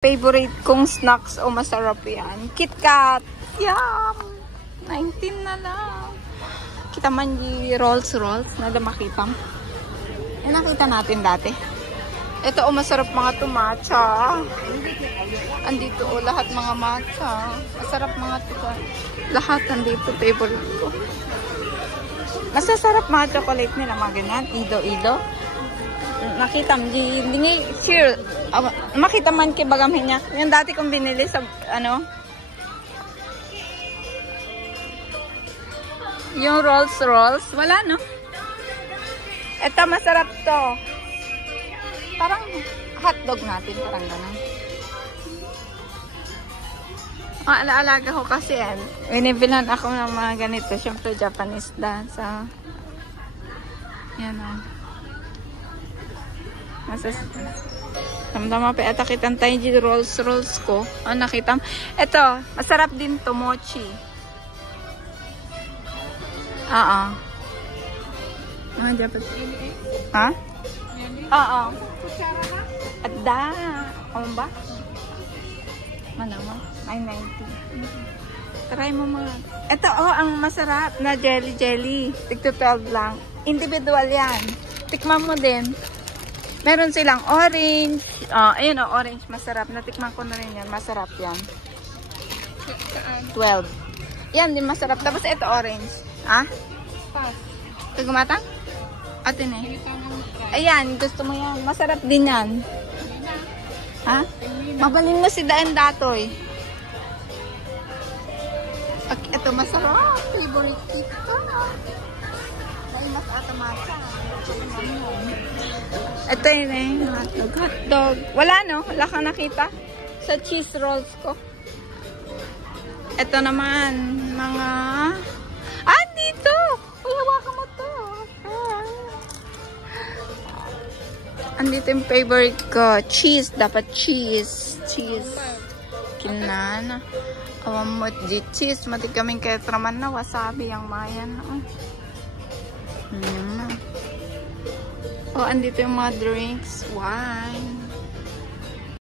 Favorite kong snacks o masarap yan. KitKat. Yum! 19 na lang. Kita man yung rolls na makita. Yan nakita natin dati. Ito o masarap mga matcha. Andito o lahat mga matcha. Masarap mga tuka. Lahat andito. Favorite ko. Masasarap mga chocolate nila. Mga ganyan. Ido. Nakita mo, hindi sure. Makita man kay bagamhin niya. Yung dati kong binili sa, yung rolls. Wala, no? Ito, masarap to. Parang hotdog natin, parang gano'n. Alaalaga ko kasi yan. Binibilan ako ng mga ganito. Siyempre, Japanese dance. Yan, Tama pa ata kitang tayo yung rolls ko. Nakita mo? Ito, masarap din to, mochi. Mga Japanese. Ha? Oo. At da. Ano ba? Ano mo? 990. Try mo mga. Ito, ang masarap na jelly. Tigto 12 lang. Individual yan. Tikman mo din. Meron silang orange. Ayun orange. Masarap. Natikman ko na rin yan. Masarap yan. 12. Yan din masarap. Tapos ito orange. Ito gumatang? Atin eh. Ayan. Gusto mo yan. Masarap din yan. Mabalin mo si Daan Datoy. Ito masarap. Favorite ko. Naimas ata matcha. Ito yun hotdog. Wala no? Wala kang nakita? Sa cheese rolls ko. Ito naman, mga... dito! Uy, hawakan mo to. Andito yung favorite ko. Cheese. Dapat cheese. Kinana. Awam mo di cheese. Mati kaming ketraman na. Wasabi ang mayan. Andito yung mga drinks. Wine.